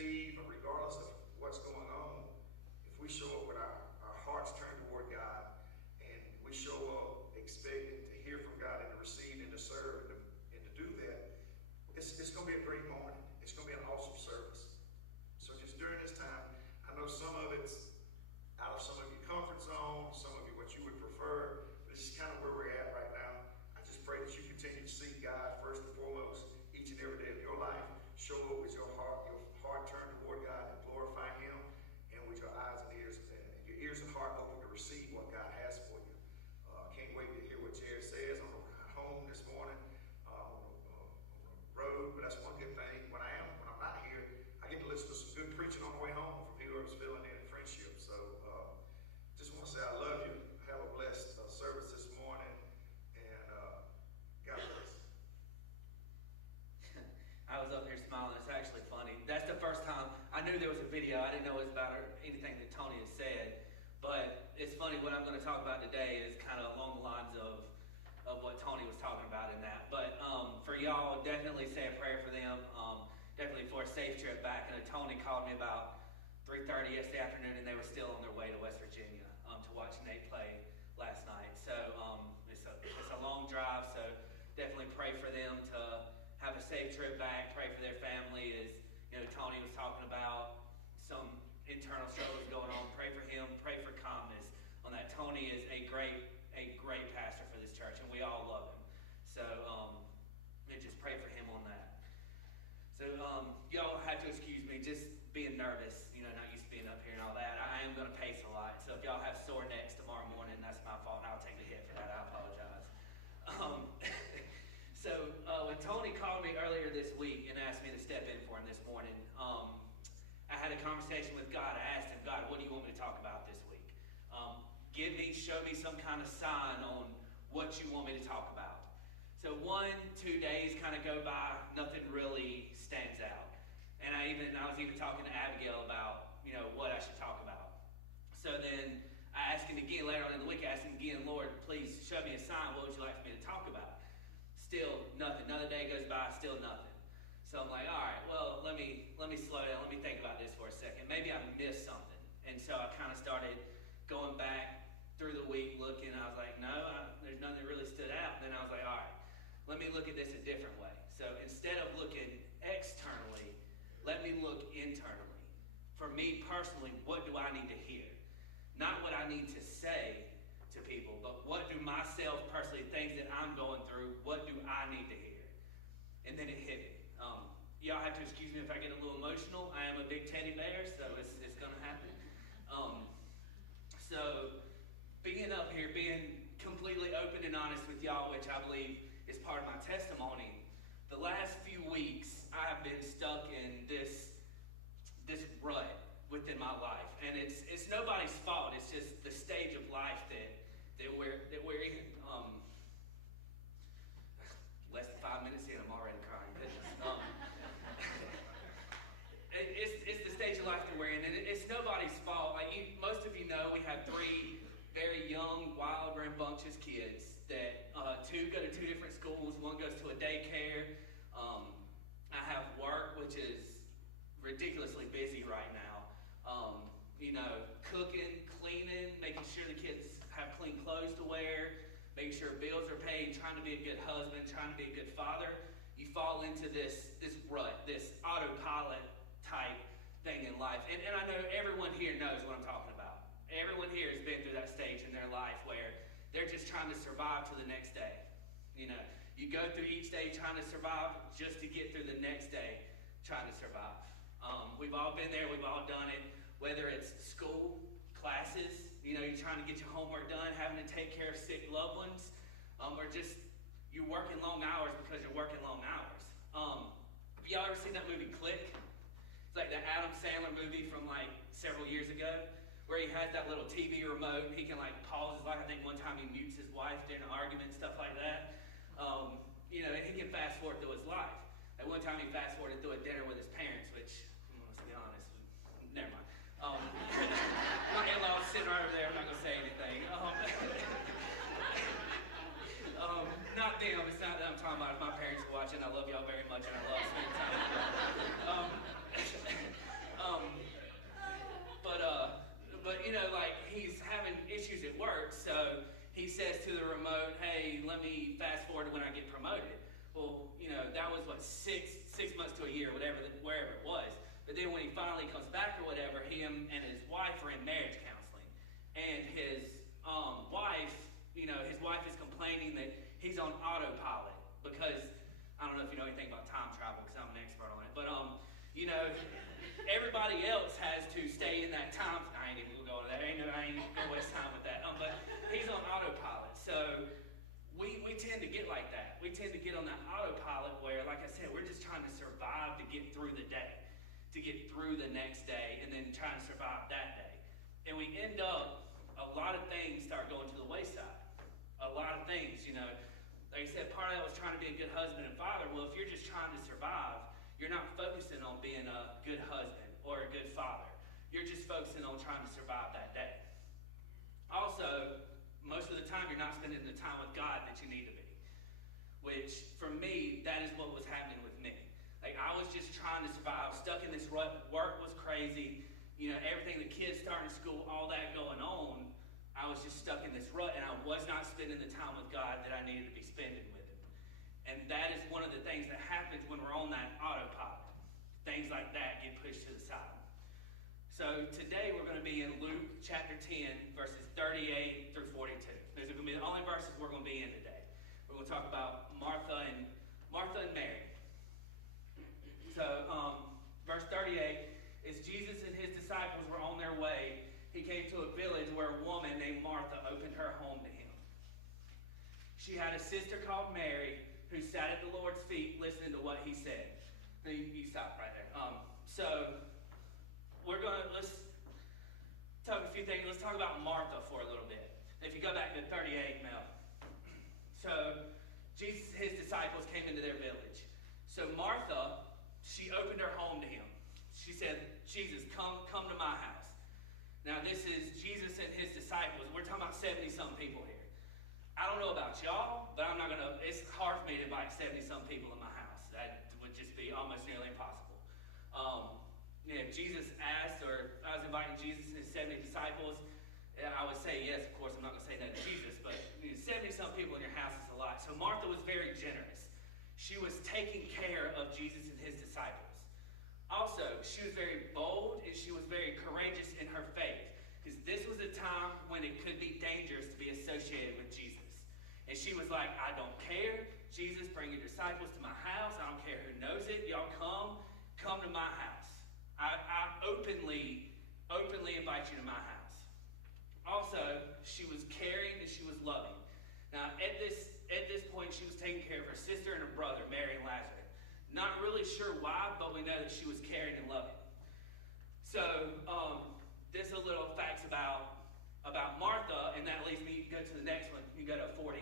Steve, or regardless of what's going on, if we show up with our hearts turned toward God, and we show up expecting to hear from God and to receive and to serve and to do that, it's going to be a great moment. It's going to be an awesome service. So just during this time, I know some of it's out of some of your comfort zone, some of you what you would prefer, but this is kind of where we're at right now. I just pray that you continue to seek God first and foremost each and every day of your life. Show up with your heart turned toward God and glorify Him, and with your eyes and ears and your ears and heart open to receive what God has for you. Can't wait to hear what Jared says on the ride home this morning on the road. But that's one good thing. When I'm not here, I get to listen to some good preaching on the way home from whoever's filling in friendship. So just want to say I love you. Have a blessed service this morning, and God bless. I was up here smiling. It's actually funny. That's the first time I knew there was a video. I didn't know it was about anything that Tony had said. But it's funny, what I'm going to talk about today is kind of along the lines of what Tony was talking about in that. But for y'all, definitely say a prayer for them. Definitely for a safe trip back. And Tony called me about 3:30 yesterday afternoon, and they were still on their way to West Virginia to watch Nate play last night. So it's a long drive, so definitely pray for them to have a safe trip back. Pray for their family. As Tony was talking about some internal struggles going on. Pray for him. Pray for calmness on that. Tony is a great pastor for this church, and we all love him. So just pray for him on that. So y'all have to excuse me, just being nervous, not used to being up here and all that. I am going to pace a lot. So if y'all have sore necks tomorrow morning, that's my fault, and I'll take the hit for that. I apologize. So when Tony called me earlier this week and asked me to step in for him this morning, I had a conversation with God. I asked him, God, what do you want me to talk about this week? Show me some kind of sign on what you want me to talk about. So 1-2 days kind of go by, nothing really stands out. And I was even talking to Abigail about, what I should talk about. So then I asked him again later on in the week, I asked him again, Lord, please show me a sign. What would you like for me to talk about? Still nothing. Another day goes by, still nothing. So I'm like, all right, well, let me slow down. Let me think about this for a second. Maybe I missed something. And so I kind of started going back through the week looking. I was like, no, there's nothing that really stood out. And then I was like, all right, let me look at this a different way. So instead of looking externally, let me look internally. For me personally, what do I need to hear? Not what I need to say to people, but what do myself personally, things that I'm going through, what do I need to hear? And then it hit me. Y'all have to excuse me if I get a little emotional. I am a big teddy bear, so it's going to happen. So being up here, being completely open and honest with y'all, which I believe is part of my testimony, the last few weeks I've been stuck in this rut within my life. And it's nobody's fault. It's just the stage of life that we're in. Less than 5 minutes in, I'm already crying. It's the stage of life that we're in, and it's nobody's fault. Most of you know, we have 3 very young, wild, rambunctious kids that 2 go to 2 different schools. 1 goes to a daycare. I have work, which is ridiculously busy right now. Cooking, cleaning, making sure the kids have clean clothes to wear, making sure bills are paid, trying to be a good husband, trying to be a good father. You fall into this rut, this autopilot type thing in life. And I know everyone here knows what I'm talking about. Everyone here has been through that stage in their life where they're just trying to survive to the next day. You go through each day trying to survive just to get through the next day trying to survive. We've all been there. We've all done it, whether it's school, classes, you're trying to get your homework done, having to take care of sick loved ones, or just you're working long hours because you're working long hours. Have y'all ever seen that movie Click? It's like the Adam Sandler movie from several years ago, where he has that little TV remote and he can pause his life. I think one time he mutes his wife during an argument and stuff like that. And he can fast forward through his life. At one time he fast forwarded through a dinner with his parents, which, let's be honest, never mind. My in-laws sitting right over there. I'm not going to say anything. Not them. It's not that I'm talking about. If my parents are watching, I love y'all very much, and I love spending time with y'all. But, like, he's having issues at work, so he says to the remote, hey, let me fast forward to when I get promoted. Well, that was, 6 months to a year, wherever it was. But then when he finally comes back or whatever, him and his wife are in marriage counseling. And his wife, his wife is complaining that he's on autopilot because, I don't know if you know anything about time travel because I'm an expert on it, but, everybody else has to stay in that time. I ain't even going to go into that. I ain't going to waste time with that. But he's on autopilot. So we tend to get like that. We tend to get on that autopilot where, like I said, we're just trying to survive to get through the day, to get through the next day, and then trying to survive that day. And we end up, a lot of things start going to the wayside. A lot of things, like I said, part of that was trying to be a good husband and father. Well, if you're just trying to survive, you're not focusing on being a good husband or a good father. You're just focusing on trying to survive that day. Also, most of the time, you're not spending the time with God that you need to be. Which, for me, that is what was happening with me. Like, I was just trying to survive, stuck in this rut. Work was crazy. Everything, the kids starting school, all that going on. I was just stuck in this rut, and I was not spending the time with God that I needed to be spending with Him. And that is one of the things that happens when we're on that autopilot. Things like that get pushed to the side. So today we're going to be in Luke chapter 10, verses 38 through 42. Those are going to be the only verses we're going to be in today. We're going to talk about Martha and Mary. So verse 38 is Jesus and his disciples were on their way. He came to a village where a woman named Martha opened her home to him. She had a sister called Mary who sat at the Lord's feet listening to what he said. You stop right there. So let's talk a few things. Let's talk about Martha for a little bit. If you go back to 38, Mel. So Jesus, his disciples came into their village. So Martha, she opened her home to him. She said, Jesus, come to my house. Now this is Jesus and his disciples. We're talking about 70-some people here. I don't know about y'all, but it's hard for me to invite 70-some people in my house. That would just be almost nearly impossible. If Jesus asked, or I was inviting Jesus and his 70 disciples, I would say yes. Of course, I'm not going to say that to Jesus, but 70-some people in your house is a lot. So Martha was very generous. She was taking care of Jesus and his disciples. Also, she was very bold and she was very courageous in her faith, because this was a time when it could be dangerous to be associated with Jesus. And she was like, I don't care. Jesus, bring your disciples to my house. I don't care who knows it. Y'all come to my house. I openly invite you to my house. Also, she was caring and she was loving. Now, at this point, she was taking care of her sister and her brother, Mary and Lazarus. Not really sure why, but we know that she was caring and loving. So, there's a little facts about Martha, and that leads me, you can go to the next one. You go to 40.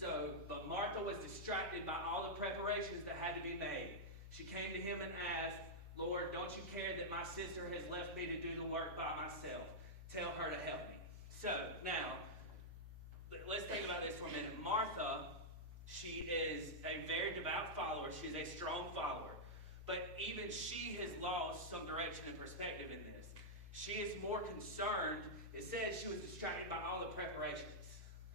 So, but Martha was distracted by all the preparations that had to be made. She came to him and asked, Lord, don't you care that my sister has left me to do the work by myself? Tell her to help me. So, now, let's think about this for a minute. Martha, she is a very devout follower. She's a strong follower. But even she has lost some direction and perspective in this. She is more concerned. It says she was distracted by all the preparations.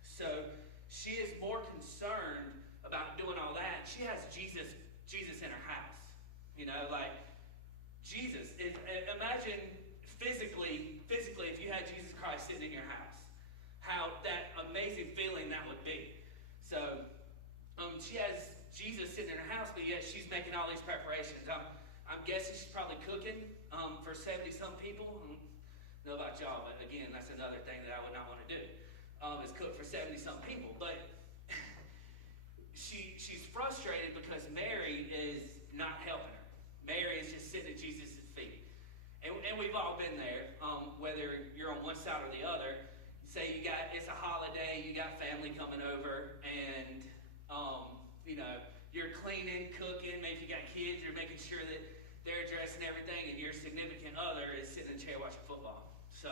So she is more concerned about doing all that. She has Jesus in her house. Like Jesus. Imagine physically, if you had Jesus Christ sitting in your house, how that amazing feeling that would be. So she has Jesus sitting in her house, but yet she's making all these preparations. I'm guessing she's probably cooking for 70-some people. I don't know about y'all, but again, that's another thing that I would not want to do, is cook for 70-some people. But she's frustrated because Mary is not helping her. Mary is just sitting at Jesus' feet. And we've all been there, whether you're on one side or the other. Say it's a holiday, you got family coming over, and you're cleaning, cooking, maybe you got kids, you're making sure that they're dressed and everything, and your significant other is sitting in a chair watching football. So,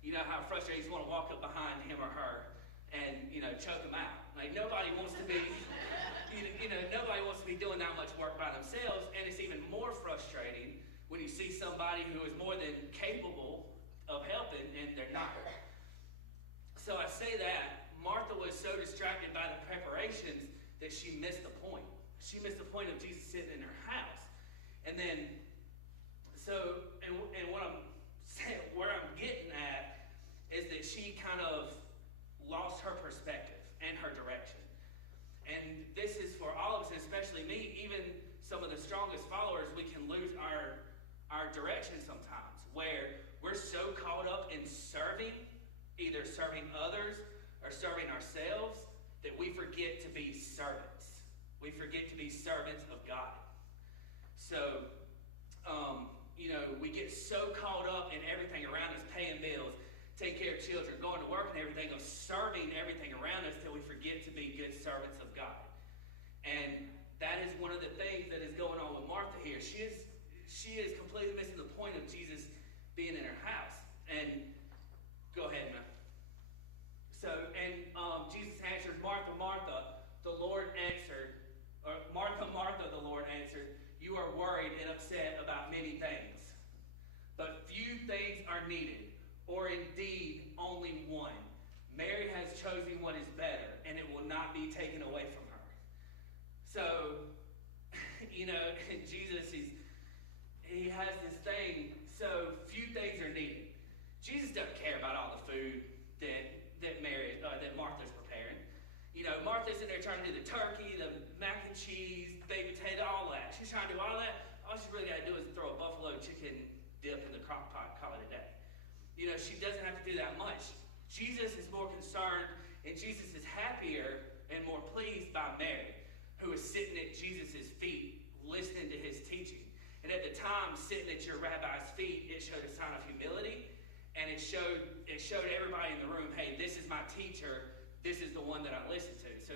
you know how frustrating you want to walk up behind him or her and, choke them out. Like, nobody wants to be, nobody wants to be doing that much work by themselves, and it's even more frustrating when you see somebody who is more than capable of helping and they're not. So I say that Martha was so distracted by the preparations that she missed the point. She missed the point of Jesus sitting in her house. And then, and what I'm saying, where I'm getting at is that she kind of lost her perspective and her direction. And this is for all of us, especially me, even some of the strongest followers, we can lose our direction sometimes, where we're so caught up in serving, either serving others or serving ourselves, that we forget to be servants. We forget to be servants of God. So, we get so caught up in everything around us, paying bills, taking care of children, going to work and everything, of serving everything around us, till we forget to be good servants of God. And that is one of the things that is going on with Martha here. She is completely missing the point of Jesus being in her house. And go ahead, man. So, and Jesus answered, Martha, Martha, the Lord answered, or Martha, Martha, the Lord answered, you are worried and upset about many things, but few things are needed, or indeed only one. Mary has chosen what is better, and it will not be taken away from her. So, Jesus, he has this thing, so few things are needed. Jesus doesn't care about all the food that Martha's preparing. Martha's in there trying to do the turkey, the mac and cheese, baked potato, all that. She's trying to do all that. All she's really got to do is throw a buffalo chicken dip in the crock pot, call it a day. She doesn't have to do that much. Jesus is more concerned, and Jesus is happier and more pleased by Mary, who is sitting at Jesus' feet, listening to his teaching. And at the time, sitting at your rabbi's feet, it showed a sign of humility, and it showed everybody in the room, hey, this is my teacher, this is the one that I listen to. So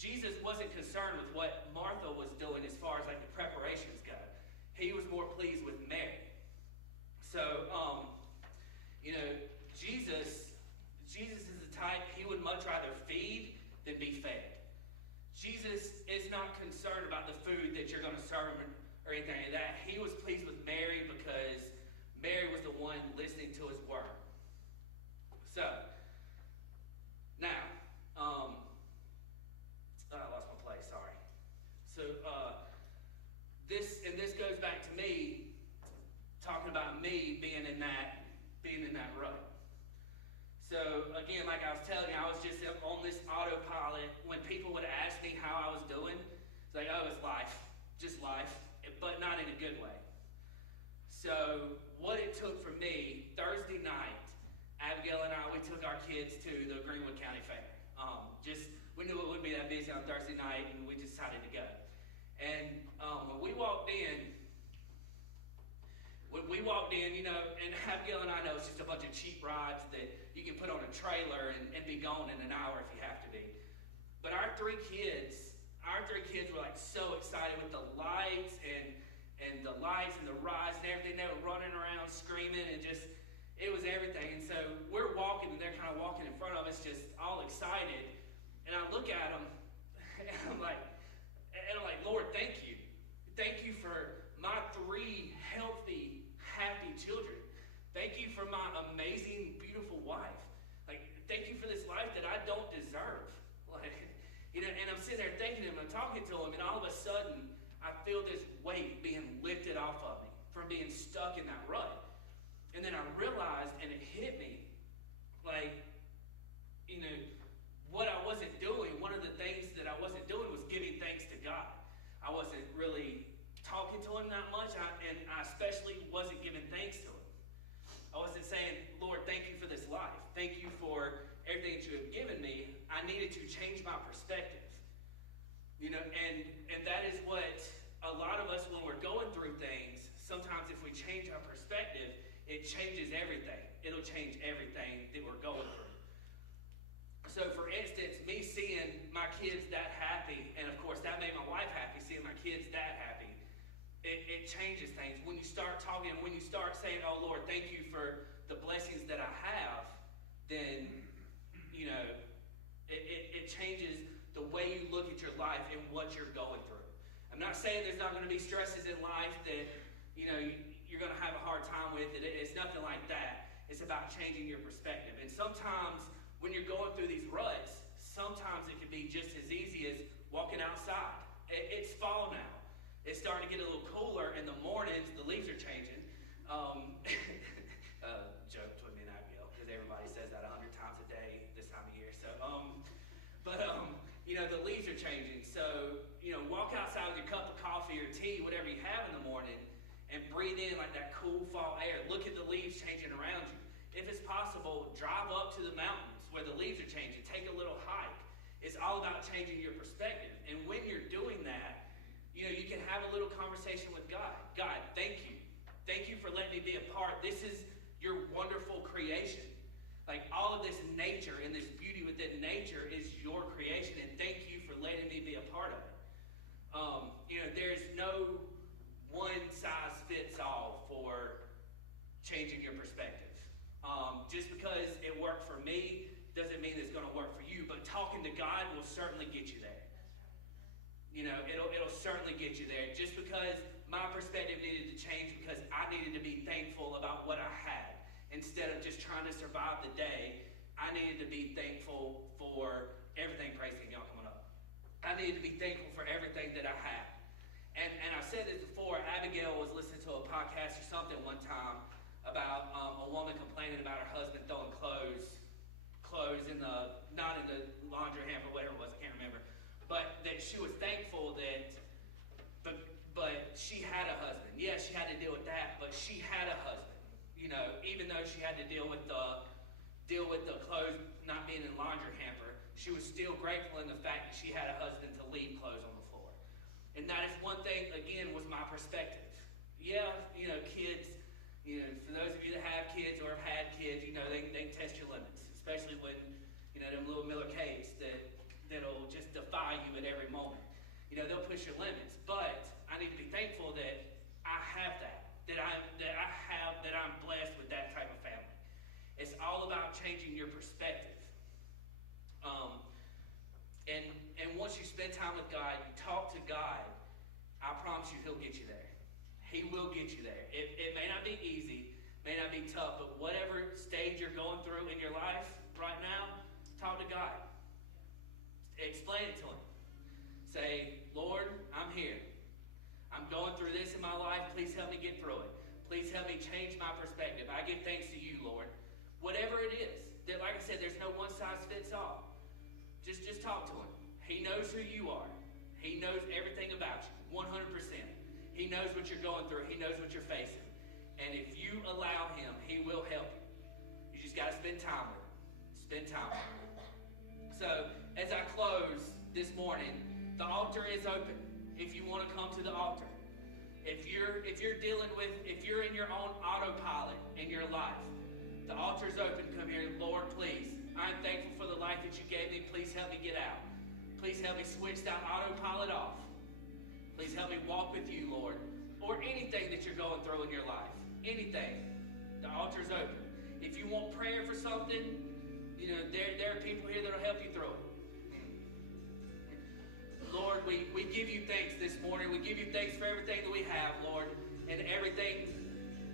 Jesus wasn't concerned with what Martha was doing as far as like the preparations go. He was more pleased with Mary. So, Jesus is the type, he would much rather feed than be fed. Jesus is not concerned about the food that you're going to serve him or anything like that. He was pleased with Mary because Mary was the one listening to his word. So, now, I lost my place, sorry. So, this goes back to me, talking about me being in that rut. So, again, like I was telling you, I was just on this autopilot. When people would ask me how I was doing, it's like, oh, it's life, just life, but not in a good way. So, what it took for me, Thursday night, Abigail and I, we took our kids to the Greenwood County Fair. We knew it wouldn't be that busy on Thursday night, and we decided to go. And when we walked in, and Abigail and I know it's just a bunch of cheap rides that you can put on a trailer and be gone in an hour if you have to be. But our three kids were like so excited with the lights and the lights and the rides and everything. They were running around screaming and just, it was everything. And so we're walking, and they're kind of walking in front of us, just all excited. And I look at them, and I'm like, Lord, thank you. Thank you for my three healthy, happy children. Thank you for my amazing, beautiful wife. Thank you for this life that I don't deserve. And I'm sitting there thinking and I'm talking to him, and all of a sudden, I feel this weight being lifted off of me from being stuck in that rut. And then I realized, and it hit me, what I wasn't doing, one of the things that I wasn't doing was giving thanks to God. I wasn't really talking to him that much, and I especially wasn't giving thanks to him. I wasn't saying, Lord, thank you for this life. Thank you for everything that you have given me. I needed to change my perspective. And that is what a lot of us, when we're going through things, sometimes if we change our perspective, it changes everything. It'll change everything that we're going through. So, for instance, me seeing my kids that happy, and of course that made my wife happy, seeing my kids that happy, it changes things. When you start talking, when you start saying, oh Lord, thank you for the blessings that I have, then, it changes the way you look at your life and what you're going through. I'm not saying there's not going to be stresses in life that, you're wrong with it. It's nothing like that. It's about changing your perspective. And sometimes when you're going through these ruts, sometimes it can be just as easy as walking outside. It's fall now. It's starting to get a little cooler. In the mornings, the leaves are changing. Joke between me and Abigail, because everybody says that 100 times a day this time of year. So, the leaves are changing. So, walk outside with your cup of coffee or tea, whatever you have in the morning, and breathe in like that cool fall air. Look at the leaves changing around you. If it's possible, drive up to the mountains where the leaves are changing. Take a little hike. It's all about changing your perspective. And when you're doing that, you can have a little conversation with God. God, thank you. Thank you for letting me be a part. This is your wonderful creation. Like all of this nature and this beauty within nature is your creation. And thank you for letting me be a part of it. There's no one size fits all for changing your perspective. Just because it worked for me doesn't mean it's going to work for you. But talking to God will certainly get you there. It'll certainly get you there. Just because my perspective needed to change because I needed to be thankful about what I had. Instead of just trying to survive the day, I needed to be thankful for everything. Praise Him, y'all coming up. I needed to be thankful for everything that I had. And I've said this before. Abigail was listening to a podcast or something one time about a woman complaining about her husband throwing clothes not in the laundry hamper, whatever it was, I can't remember. But that she was thankful that, but she had a husband. Yeah, she had to deal with that, but she had a husband. Even though she had to deal with the clothes not being in laundry hamper, she was still grateful in the fact that she had a husband to leave clothes on the floor. And that is one thing, again, was my perspective. Yeah, kids, for those of you that have kids or have had kids, they test your limits, especially when, them little Miller Kates that'll just defy you at every moment. They'll push your limits. But I need to be thankful that I have that I'm blessed with that type of family. It's all about changing your perspective. And once you spend time with God, you talk to God, I promise you He'll get you there. He will get you there. It may not be easy, may not be tough, but whatever stage you're going through in your life right now, talk to God. Explain it to Him. Say, Lord, I'm here. I'm going through this in my life. Please help me get through it. Please help me change my perspective. I give thanks to you, Lord. Whatever it is. That, like I said, there's no one size fits all. Just talk to Him. He knows who you are. He knows everything about you, 100%. He knows what you're going through. He knows what you're facing. And if you allow Him, He will help you. You just got to spend time with Him. Spend time with Him. So, as I close this morning, the altar is open. If you want to come to the altar, if you're in your own autopilot in your life, the altar's open. Come here, Lord, please. I'm thankful for the life that you gave me. Please help me get out. Please help me switch that autopilot off. Please help me walk with you, Lord. Or anything that you're going through in your life. Anything. The altar's open. If you want prayer for something, there are people here that'll help you through it. Lord, we give you thanks this morning. We give you thanks for everything that we have, Lord. And everything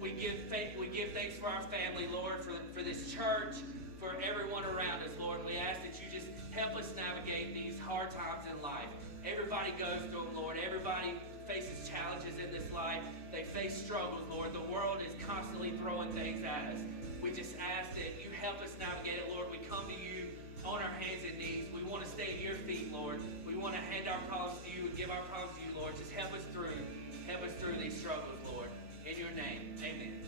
we give thanks for our family, Lord, for this church, for everyone around us, Lord. We ask that you just help us navigate these hard times in life. Everybody goes through them, Lord. Everybody faces challenges in this life. They face struggles, Lord. The world is constantly throwing things at us. We just ask that you help us navigate it, Lord. We come to you on our hands and knees. We want to stay at your feet, Lord. We want to hand our problems to you and give our problems to you, Lord. Just help us through these struggles, Lord. In your name, amen.